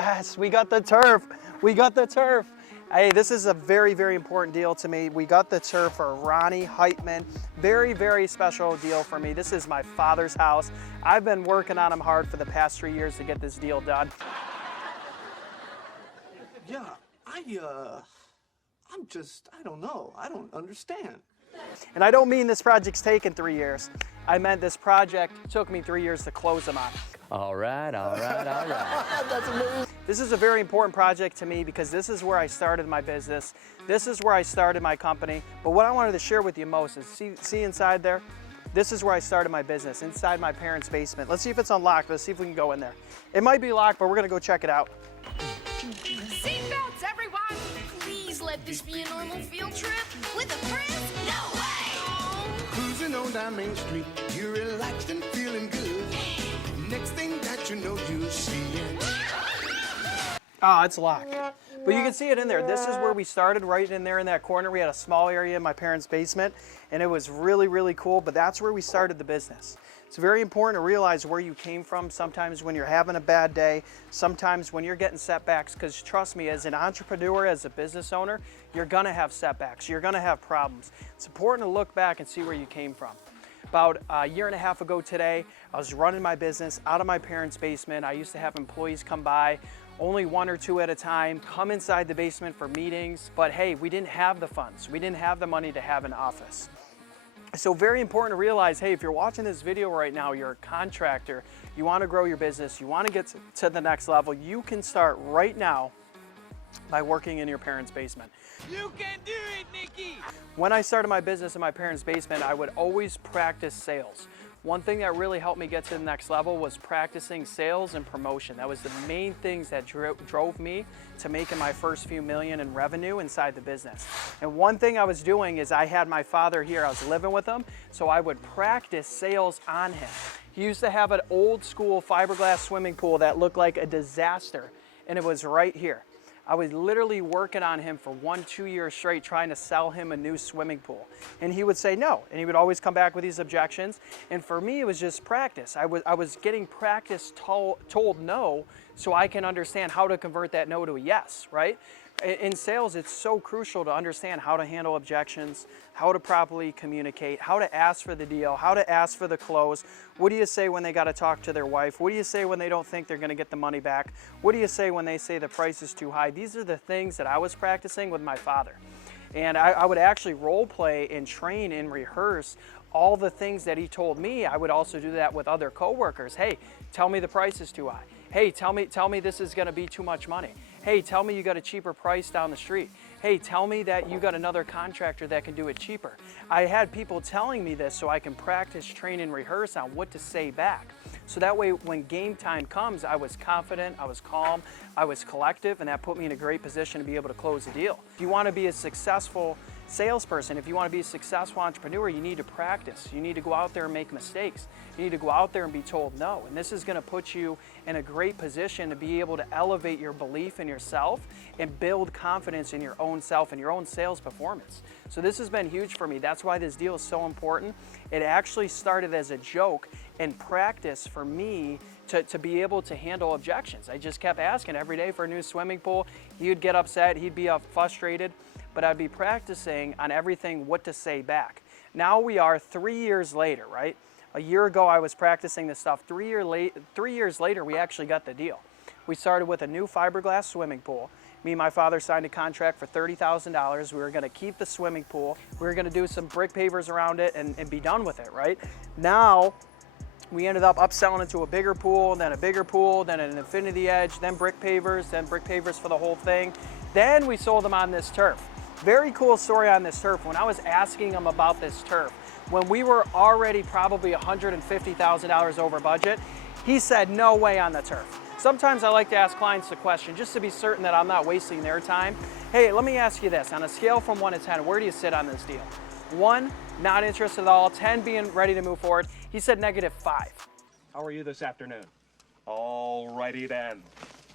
Yes, we got the turf. We got the turf. Hey, this is a very, very important deal to me. We got the turf for Ronnie Heitmann. Very, very special deal for me. This is my father's house. I've been working on him hard for the past 3 years to get this deal done. Yeah, I don't know. I don't understand. And I don't mean this project's taken 3 years. I meant this project took me 3 years to close them on. All right. That's amazing. This is a very important project to me because this is where I started my business. This is where I started my company. But what I wanted to share with you most is, see inside there? This is where I started my business, inside my parents' basement. Let's see if it's unlocked. Let's see if we can go in there. It might be locked, but we're gonna go check it out. Seatbelts, everyone! Please let this be a normal field trip. With a friend? No way! Cruising on down Main Street, you're relaxed and feeling good. Next thing that you know, you see it. Oh, it's locked. But you can see it in there. This is where we started, right in there in that corner. We had a small area in my parents' basement, and it was really, really cool, but that's where we started the business. It's very important to realize where you came from sometimes when you're having a bad day, sometimes when you're getting setbacks, because trust me, as an entrepreneur, as a business owner, you're gonna have setbacks, you're gonna have problems. It's important to look back and see where you came from. About a year and a half ago today, I was running my business out of my parents' basement. I used to have employees come by, only 1 or 2 at a time, come inside the basement for meetings, but hey, we didn't have the funds. We didn't have the money to have an office. So very important to realize, hey, if you're watching this video right now, you're a contractor, you want to grow your business, you want to get to the next level, you can start right now by working in your parents' basement. You can do it, Nikki! When I started my business in my parents' basement, I would always practice sales. One thing that really helped me get to the next level was practicing sales and promotion. That was the main things that drove me to making my first few million in revenue inside the business. And one thing I was doing is I had my father here, I was living with him, so I would practice sales on him. He used to have an old school fiberglass swimming pool that looked like a disaster, and it was right here. I was literally working on him for 1-2 years straight trying to sell him a new swimming pool. And he would say no, and he would always come back with these objections. And for me, it was just practice. I was getting practice told no so I can understand how to convert that no to a yes, right? In sales, it's so crucial to understand how to handle objections, how to properly communicate, how to ask for the deal, how to ask for the close. What do you say when they got to talk to their wife? What do you say when they don't think they're going to get the money back? What do you say when they say the price is too high? These are the things that I was practicing with my father. And I would actually role play and train and rehearse all the things that he told me. I would also do that with other coworkers. Hey, tell me the price is too high. Hey, tell me this is going to be too much money. Hey, tell me you got a cheaper price down the street. Hey, tell me that you got another contractor that can do it cheaper. I had people telling me this so I can practice, train, and rehearse on what to say back. So that way, when game time comes, I was confident, I was calm, I was collective, and that put me in a great position to be able to close the deal. If you want to be a successful salesperson, if you want to be a successful entrepreneur, you need to practice. You need to go out there and make mistakes. You need to go out there and be told no. And this is going to put you in a great position to be able to elevate your belief in yourself and build confidence in your own self and your own sales performance. So this has been huge for me. That's why this deal is so important. It actually started as a joke and practice for me to be able to handle objections. I just kept asking every day for a new swimming pool. He would get upset, he'd be frustrated, but I'd be practicing on everything what to say back. Now we are 3 years later, right? A year ago I was practicing this stuff. 3 years later, we actually got the deal. We started with a new fiberglass swimming pool. Me and my father signed a contract for $30,000. We were gonna keep the swimming pool. We were gonna do some brick pavers around it and be done with it, right? Now, we ended up upselling it to a bigger pool, then an infinity edge, then brick pavers for the whole thing. Then we sold them on this turf. Very cool story on this turf. When I was asking him about this turf, when we were already probably $150,000 over budget, he said no way on the turf. Sometimes I like to ask clients the question just to be certain that I'm not wasting their time. Hey, let me ask you this. On a scale from 1 to 10, where do you sit on this deal? 1, not interested at all. 10, being ready to move forward. He said -5. How are you this afternoon? Alrighty then.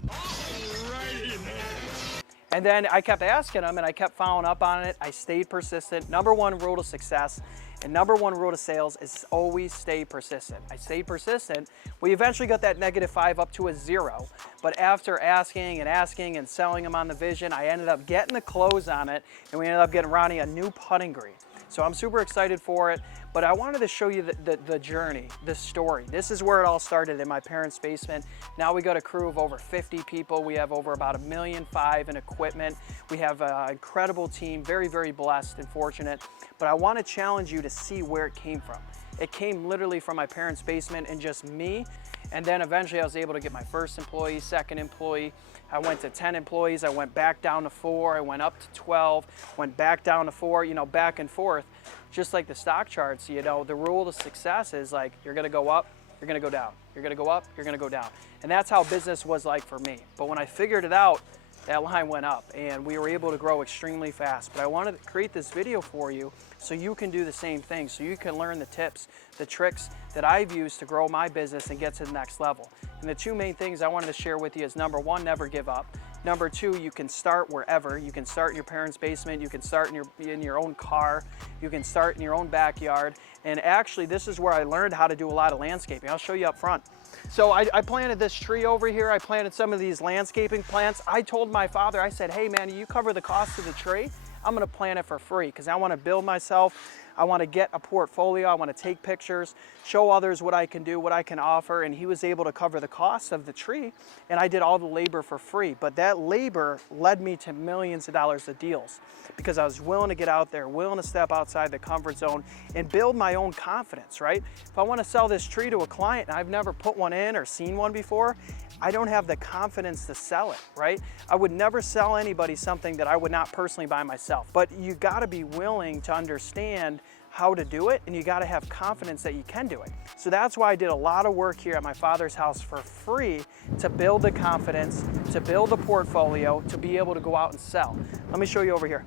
Alrighty then. And then I kept asking him and I kept following up on it. I stayed persistent. Number 1 rule to success And number one rule to sales is always stay persistent. I stayed persistent. We eventually got that -5 up to a 0. But after asking and selling him on the vision, I ended up getting the close on it, and we ended up getting Ronnie a new putting green. So I'm super excited for it, but I wanted to show you the journey, the story. This is where it all started, in my parents' basement. Now we got a crew of over 50 people. We have over about $1.5 million in equipment. We have an incredible team, very, very blessed and fortunate. But I want to challenge you to see where it came from. It came literally from my parents' basement and just me. And then eventually I was able to get my first employee, second employee. I went to 10 employees, I went back down to 4, I went up to 12, went back down to 4, you know, back and forth. Just like the stock charts, you know, the rule of success is like, you're gonna go up, you're gonna go down. You're gonna go up, you're gonna go down. And that's how business was like for me. But when I figured it out, that line went up and we were able to grow extremely fast. But I wanted to create this video for you so you can do the same thing, so you can learn the tips, the tricks that I've used to grow my business and get to the next level. And the two main things I wanted to share with you is number one, never give up. Number two, you can start wherever. You can start in your parents' basement, you can start in your own car, you can start in your own backyard. And actually, this is where I learned how to do a lot of landscaping. I'll show you up front. So I planted this tree over here. I planted some of these landscaping plants. I told my father, I said, hey man, you cover the cost of the tree, I'm gonna plant it for free because I wanna build myself. I wanna get a portfolio. I wanna take pictures, show others what I can do, what I can offer. And he was able to cover the cost of the tree and I did all the labor for free. But that labor led me to millions of dollars of deals because I was willing to get out there, willing to step outside the comfort zone and build my own confidence, right? If I wanna sell this tree to a client and I've never put one in or seen one before, I don't have the confidence to sell it, right? I would never sell anybody something that I would not personally buy myself. But you gotta be willing to understand how to do it, and you gotta have confidence that you can do it. So that's why I did a lot of work here at my father's house for free to build the confidence, to build a portfolio, to be able to go out and sell. Let me show you over here.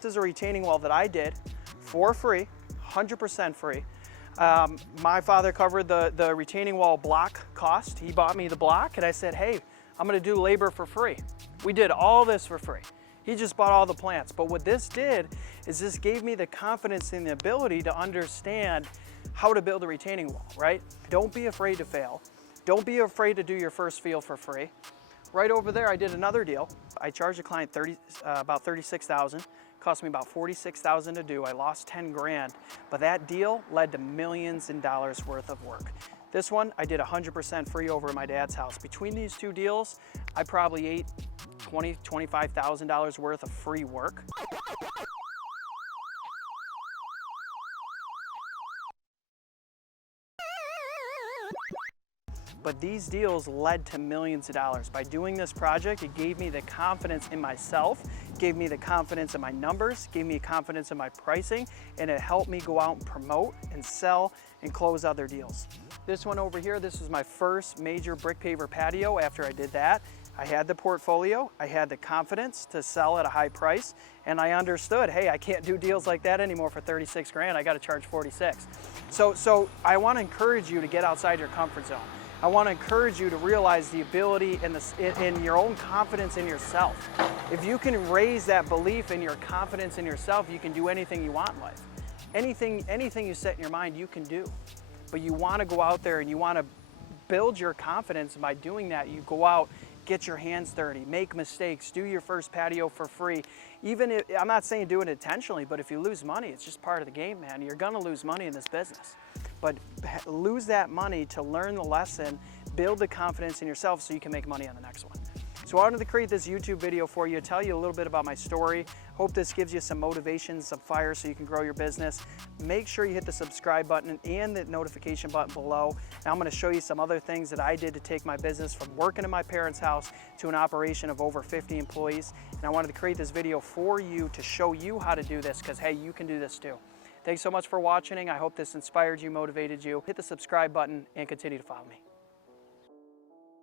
This is a retaining wall that I did for free, 100% free. My father covered the retaining wall block cost. He bought me the block and I said, hey, I'm gonna do labor for free. We did all this for free. He just bought all the plants. But what this did is this gave me the confidence and the ability to understand how to build a retaining wall, right? Don't be afraid to fail. Don't be afraid to do your first field for free. Right over there, I did another deal. I charged a client about $36,000. Cost me about $46,000 to do. I lost 10 grand, but that deal led to millions in dollars worth of work. This one, I did 100% free over at my dad's house. Between these two deals, I probably ate $25,000 worth of free work. But these deals led to millions of dollars. By doing this project, it gave me the confidence in myself, gave me the confidence in my numbers, gave me confidence in my pricing, and it helped me go out and promote and sell and close other deals. This one over here, this was my first major brick paver patio. After I did that, I had the portfolio, I had the confidence to sell at a high price, and I understood, hey, I can't do deals like that anymore for 36 grand, I gotta charge 46. So I wanna encourage you to get outside your comfort zone. I want to encourage you to realize the ability in your own confidence in yourself. If you can raise that belief in your confidence in yourself, you can do anything you want in life. Anything you set in your mind, you can do. But you want to go out there and you want to build your confidence. And by doing that, you go out, get your hands dirty, make mistakes, do your first patio for free. Even if, I'm not saying do it intentionally, but if you lose money, it's just part of the game, man. You're gonna lose money in this business. But lose that money to learn the lesson, build the confidence in yourself so you can make money on the next one. So I wanted to create this YouTube video for you, tell you a little bit about my story. Hope this gives you some motivation, some fire so you can grow your business. Make sure you hit the subscribe button and the notification button below. Now I'm gonna show you some other things that I did to take my business from working in my parents' house to an operation of over 50 employees. And I wanted to create this video for you to show you how to do this because, hey, you can do this too. Thanks so much for watching. I hope this inspired you, motivated you. Hit the subscribe button and continue to follow me.